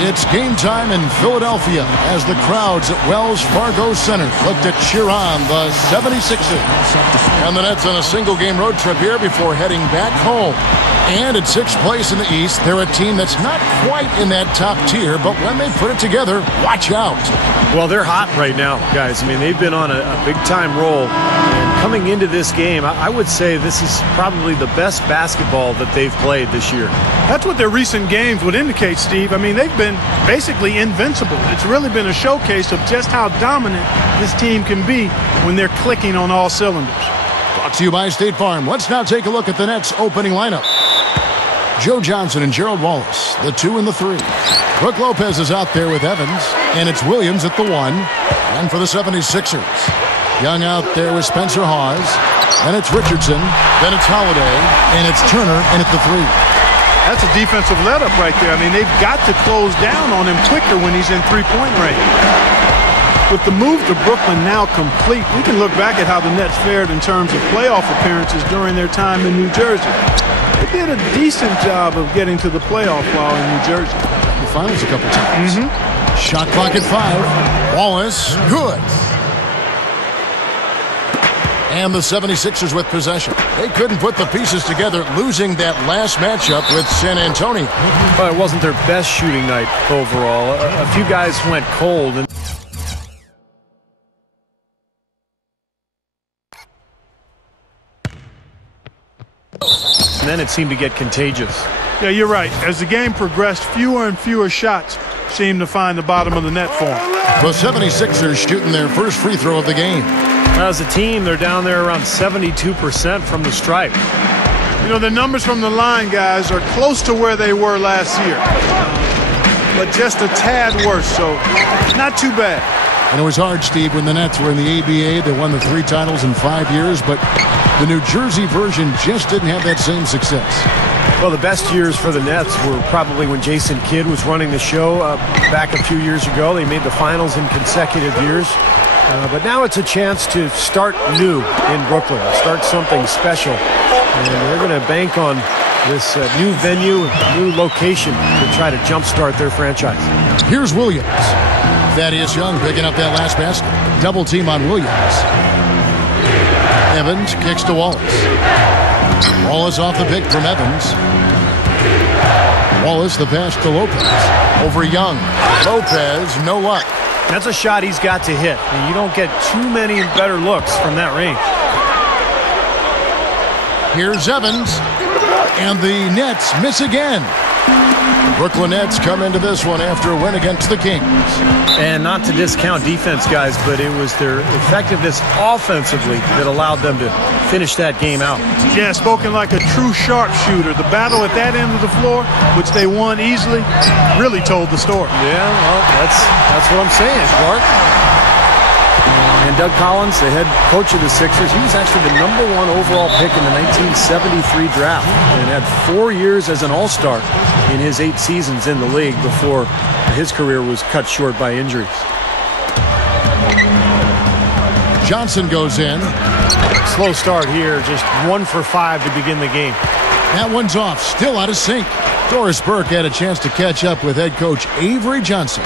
It's game time in Philadelphia as the crowds at Wells Fargo Center look to cheer on the 76ers. And the Nets on a single-game road trip here before heading back home. And at 6th place in the East, they're a team that's not quite in that top tier, but when they put it together, watch out. Well, they're hot right now, guys. I mean, they've been on a big-time roll. And coming into this game, I would say this is probably the best basketball that they've played this year. That's what their recent games would indicate, Steve. I mean, they've been basically invincible. It's really been a showcase of just how dominant this team can be when they're clicking on all cylinders. Brought to you by State Farm. Let's now take a look at the Nets' opening lineup. Joe Johnson and Gerald Wallace, the 2 and the 3. Brook Lopez is out there with Evans, and it's Williams at the 1. And for the 76ers, Young out there with Spencer Hawes, and it's Richardson, then it's Holiday, and it's Turner in at the 3. That's a defensive let-up right there. I mean, they've got to close down on him quicker when he's in three-point range. With the move to Brooklyn now complete, we can look back at how the Nets fared in terms of playoff appearances during their time in New Jersey. They did a decent job of getting to the playoff while in New Jersey. The finals a couple times. Shot clock at 5. Wallace, good. And the 76ers with possession. They couldn't put the pieces together, losing that last matchup with San Antonio. But it wasn't their best shooting night overall. A few guys went cold. And then it seemed to get contagious. Yeah, you're right. As the game progressed, fewer and fewer shots seemed to find the bottom of the net for them. The 76ers shooting their first free throw of the game. As a team, they're down there around 72% from the stripe. You know, the numbers from the line, guys, are close to where they were last year. But just a tad worse, so not too bad. And it was hard, Steve, when the Nets were in the ABA. They won the 3 titles in 5 years, but the New Jersey version just didn't have that same success. Well, the best years for the Nets were probably when Jason Kidd was running the show back a few years ago. They made the finals in consecutive years. But now it's a chance to start new in Brooklyn, start something special. And they're going to bank on this new venue, new location to try to jumpstart their franchise. Here's Williams. Thaddeus Young picking up that last basket. Double team on Williams. Evans kicks to Wallace. Wallace off the pick from Evans. Wallace the pass to Lopez. Over Young. Lopez, no luck. That's a shot he's got to hit. And you don't get too many better looks from that range. Here's Evans. And the Nets miss again. Brooklyn Nets come into this one after a win against the Kings. And not to discount defense, guys, but it was their effectiveness offensively that allowed them to finish that game out. Yeah, spoken like a true sharpshooter. The battle at that end of the floor, which they won easily, really told the story. Yeah, well, that's what I'm saying, Clark. And Doug Collins, the head coach of the Sixers, he was actually the #1 overall pick in the 1973 draft and had 4 years as an all-star in his 8 seasons in the league before his career was cut short by injuries. Johnson goes in. Slow start here, just 1 for 5 to begin the game. That one's off, still out of sync. Doris Burke had a chance to catch up with head coach Avery Johnson.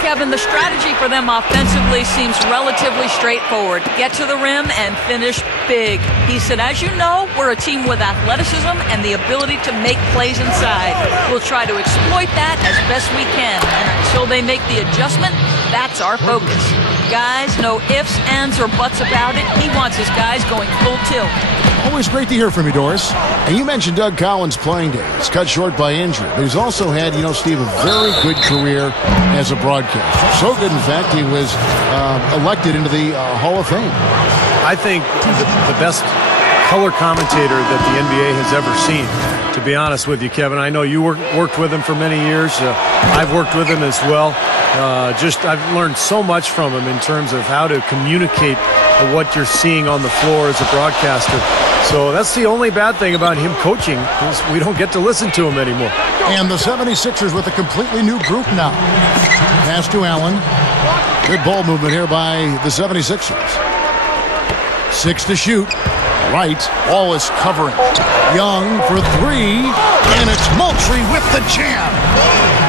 Kevin, the strategy for them offensively seems relatively straightforward. Get to the rim and finish big. He said, as you know, we're a team with athleticism and the ability to make plays inside. We'll try to exploit that as best we can. And until they make the adjustment, that's our focus. Guys, no ifs, ands, or buts about it. He wants his guys going full tilt. Always great to hear from you, Doris. And you mentioned Doug Collins' playing days, cut short by injury. But he's also had, Steve, a very good career as a broadcaster. So good, in fact, he was elected into the Hall of Fame. I think the best color commentator that the NBA has ever seen, to be honest with you, Kevin. I know you worked with him for many years. I've worked with him as well. I've learned so much from him in terms of how to communicate what you're seeing on the floor as a broadcaster. So that's the only bad thing about him coaching is we don't get to listen to him anymore. And the 76ers with a completely new group now. Pass to Allen. Good ball movement here by the 76ers. 6 to shoot. Right, Wallace covering. Young for three, and it's Moultrie with the jam.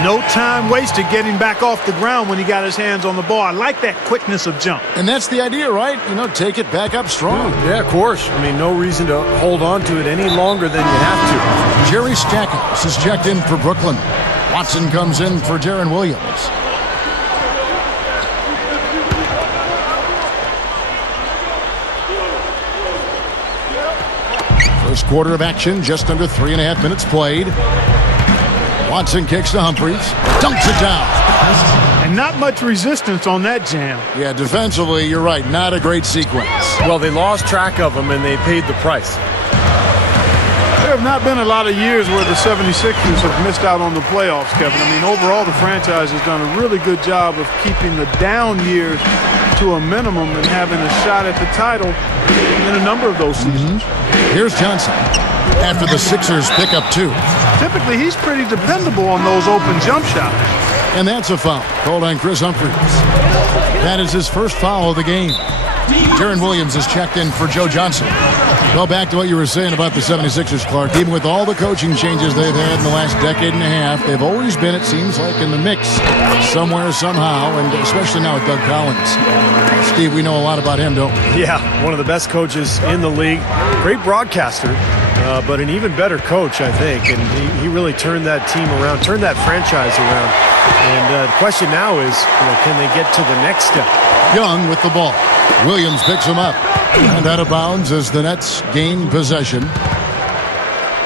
No time wasted getting back off the ground when he got his hands on the ball. I like that quickness of jump. And that's the idea, right? Take it back up strong. Yeah, of course. I mean, no reason to hold on to it any longer than you have to. Jerry Stackhouse is checked in for Brooklyn. Watson comes in for Darren Williams. First quarter of action, just under 3.5 minutes played. Watson kicks to Humphries, dunks it down. And not much resistance on that jam. Yeah, defensively, you're right, not a great sequence. Well, they lost track of him, and they paid the price. There have not been a lot of years where the 76ers have missed out on the playoffs, Kevin. I mean, overall, the franchise has done a really good job of keeping the down years to a minimum and having a shot at the title in a number of those seasons. Here's Johnson after the Sixers pick up 2. Typically, he's pretty dependable on those open jump shots. And that's a foul called on Chris Humphries. That is his first foul of the game. Darren Williams is checked in for Joe Johnson. Go back to what you were saying about the 76ers, Clark. Even with all the coaching changes they've had in the last decade and a half, they've always been, it seems like, in the mix somewhere, somehow, and especially now with Doug Collins. Steve, we know a lot about him, don't we? Yeah, one of the best coaches in the league. Great broadcaster, but an even better coach, I think. And he really turned that team around, turned that franchise around. And the question now is, can they get to the next step? Young with the ball. Williams picks him up. And out of bounds as the Nets gain possession.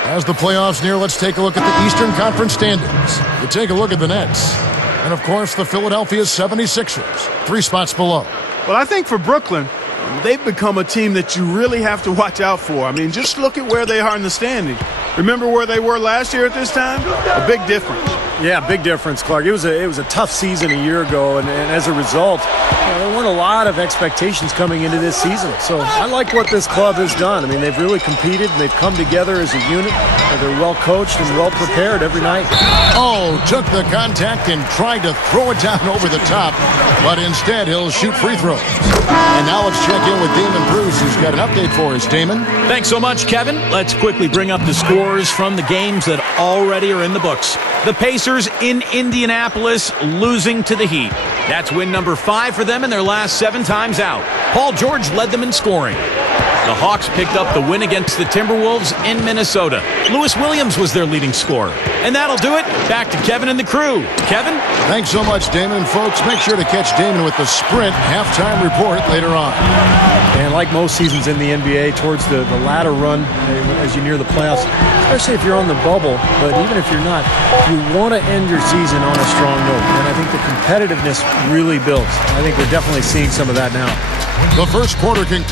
As the playoffs near, let's take a look at the Eastern Conference standings. You take a look at the Nets. And, of course, the Philadelphia 76ers, 3 spots below. Well, I think for Brooklyn, they've become a team that you really have to watch out for. I mean, just look at where they are in the standing. Remember where they were last year at this time? A big difference. Yeah, big difference, Clark. It was a tough season a year ago, and as a result, there weren't a lot of expectations coming into this season. So I like what this club has done. I mean, they've really competed, and they've come together as a unit. They're well coached and well prepared every night. Oh, took the contact and tried to throw it down over the top, but instead he'll shoot free throws. And now let's check in with Damon Bruce, who's got an update for us. Damon? Thanks so much, Kevin. Let's quickly bring up the scores from the games that already are in the books. The Pacers in Indianapolis losing to the Heat. That's win number 5 for them in their last 7 times out. Paul George led them in scoring. The Hawks picked up the win against the Timberwolves in Minnesota. Lewis Williams was their leading scorer. And that'll do it. Back to Kevin and the crew. Kevin? Thanks so much, Damon. Folks, make sure to catch Damon with the Sprint halftime report later on. And like most seasons in the NBA, towards the latter run, as you near the playoffs, especially if you're on the bubble, but even if you're not, you want to end your season on a strong note. And I think the competitiveness really builds. I think we're definitely seeing some of that now. The first quarter can...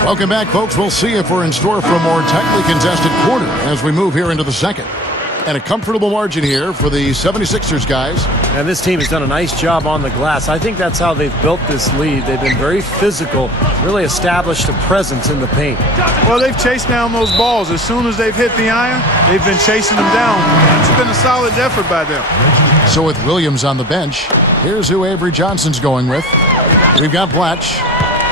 Welcome back, folks. We'll see if we're in store for a more tightly contested quarter as we move here into the second. And a comfortable margin here for the 76ers guys. And this team has done a nice job on the glass. I think that's how they've built this lead. They've been very physical, really established a presence in the paint. Well, they've chased down those balls. As soon as they've hit the iron, they've been chasing them down. It's been a solid effort by them. So with Williams on the bench, here's who Avery Johnson's going with. We've got Blatch.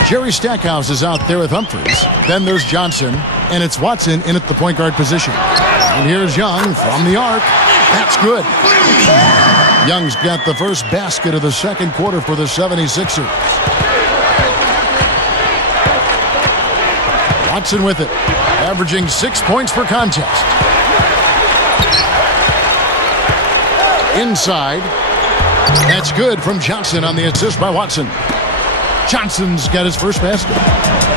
Jerry Stackhouse is out there with Humphries. Then there's Johnson, and it's Watson in at the point guard position. And here's Young from the arc. That's good. Young's got the first basket of the second quarter for the 76ers. Watson with it, averaging 6 points per contest. Inside. That's good from Johnson on the assist by Watson. Johnson's got his first basket.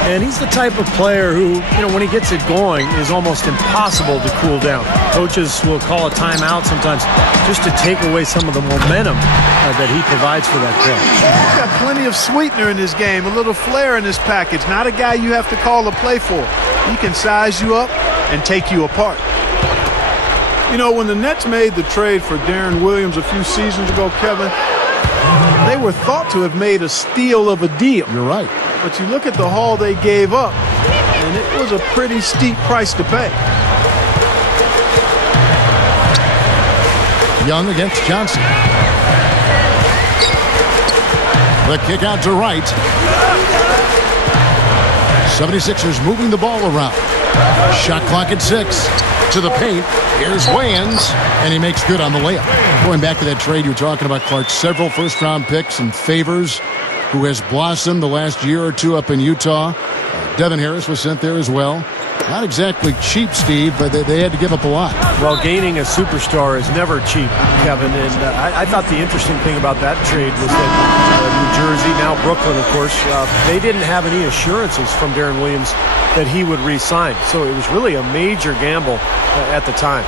And he's the type of player who, when he gets it going, is almost impossible to cool down. Coaches will call a timeout sometimes just to take away some of the momentum that he provides for that play. He's got plenty of sweetener in his game, a little flair in his package. Not a guy you have to call a play for. He can size you up and take you apart. When the Nets made the trade for Darren Williams a few seasons ago, Kevin, they were thought to have made a steal of a deal. You're right. But you look at the haul they gave up, and it was a pretty steep price to pay. Young against Johnson. The kick out to right. 76ers moving the ball around. Shot clock at 6. To the paint. Here's Wayans, and he makes good on the layup. Going back to that trade you were talking about, Clark, several first-round picks and Favors, who has blossomed the last year or two up in Utah. Devin Harris was sent there as well. Not exactly cheap, Steve, but they had to give up a lot. Well, gaining a superstar is never cheap, Kevin. And I thought the interesting thing about that trade was that New Jersey, now Brooklyn, of course, they didn't have any assurances from Deron Williams that he would re-sign. So it was really a major gamble at the time.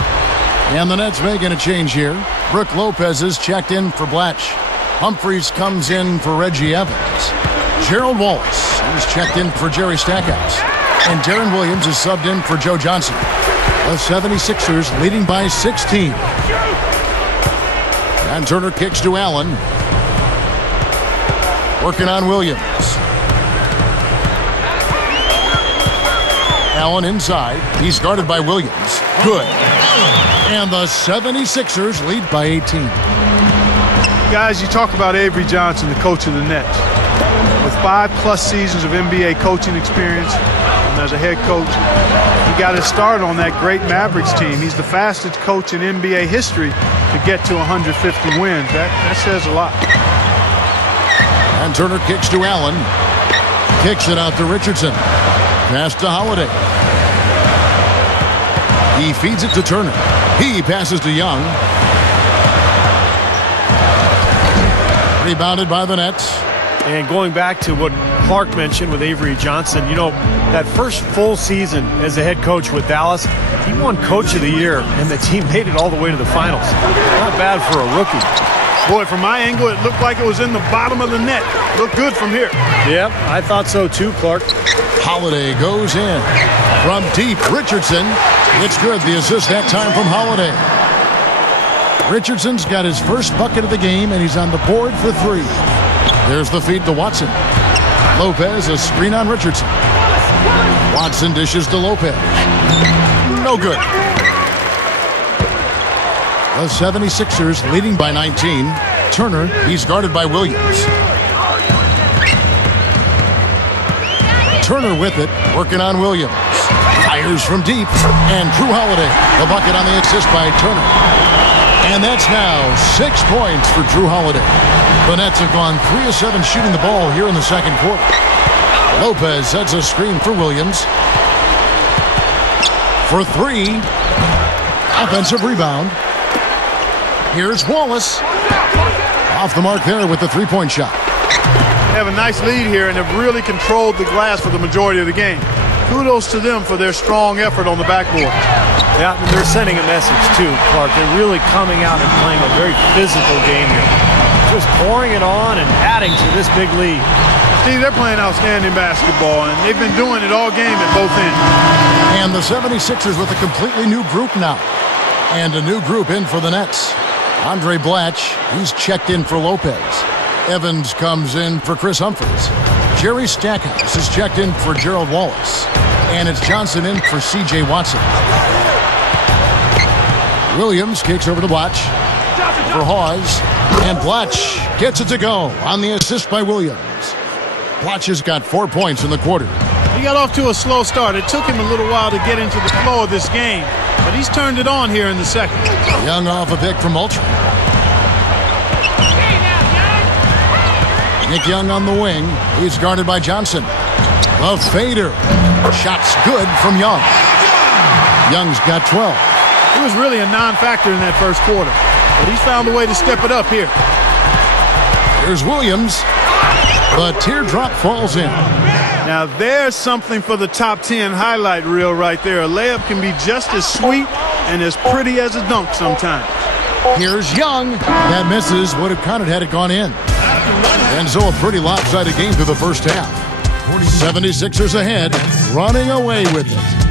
And the Nets making a change here. Brook Lopez is checked in for Blatch. Humphries comes in for Reggie Evans. Gerald Wallace is checked in for Jerry Stackhouse. And Deron Williams is subbed in for Joe Johnson. The 76ers leading by 16. And Turner kicks to Allen. Working on Williams. Allen inside. He's guarded by Williams. Good. And the 76ers lead by 18. Guys, you talk about Avery Johnson, the coach of the Nets. With 5+ seasons of NBA coaching experience, and as a head coach, he got his start on that great Mavericks team. He's the fastest coach in NBA history to get to 150 wins. That says a lot. And Turner kicks to Allen. Kicks it out to Richardson. Pass to Holiday. He feeds it to Turner. He passes to Young. Rebounded by the Nets. And going back to what Clark mentioned with Avery Johnson, you know, that first full season as a head coach with Dallas, he won Coach of the Year, and the team made it all the way to the finals. Not bad for a rookie. Boy, from my angle, it looked like it was in the bottom of the net. Looked good from here. Yep, I thought so too, Clark. Holiday goes in. From deep, Richardson. It's good. The assist that time from Holiday. Richardson's got his first bucket of the game, and he's on the board for 3. There's the feed to Watson. Lopez, a screen on Richardson. Watson dishes to Lopez. No good. The 76ers leading by 19. Turner, he's guarded by Williams. Turner with it, working on Williams. Fires from deep, and Drew Holiday, the bucket on the assist by Turner. And that's now 6 points for Drew Holiday. The Nets have gone 3 of 7 shooting the ball here in the second quarter. Lopez sets a screen for Williams. For 3. Offensive rebound. Here's Wallace. Off the mark there with the 3-point shot. They have a nice lead here and have really controlled the glass for the majority of the game. Kudos to them for their strong effort on the backboard. Yeah, and they're sending a message too, Clark. They're really coming out and playing a very physical game here. Just pouring it on and adding to this big lead. Steve, they're playing outstanding basketball, and they've been doing it all game at both ends. And the 76ers with a completely new group now. And a new group in for the Nets. Andre Blatch, he's checked in for Lopez. Evans comes in for Chris Humphries. Jerry Stackhouse is checked in for Gerald Wallace. And it's Johnson in for C.J. Watson. Williams kicks over to Blatch for Hawes. And Blatch gets it to go on the assist by Williams. Blatch has got 4 points in the quarter. He got off to a slow start. It took him a little while to get into the flow of this game, but he's turned it on here in the second. Young off a pick from Ultra. Nick Young on the wing. He's guarded by Johnson. The fader. Shot's good from Young. Young's got 12. He was really a non-factor in that first quarter, but he's found a way to step it up here. Here's Williams. The teardrop falls in. Now there's something for the top 10 highlight reel right there. A layup can be just as sweet and as pretty as a dunk sometimes. Here's Young. That misses. Would have counted had it gone in. And so a pretty lopsided game through the first half. 76ers ahead, running away with it.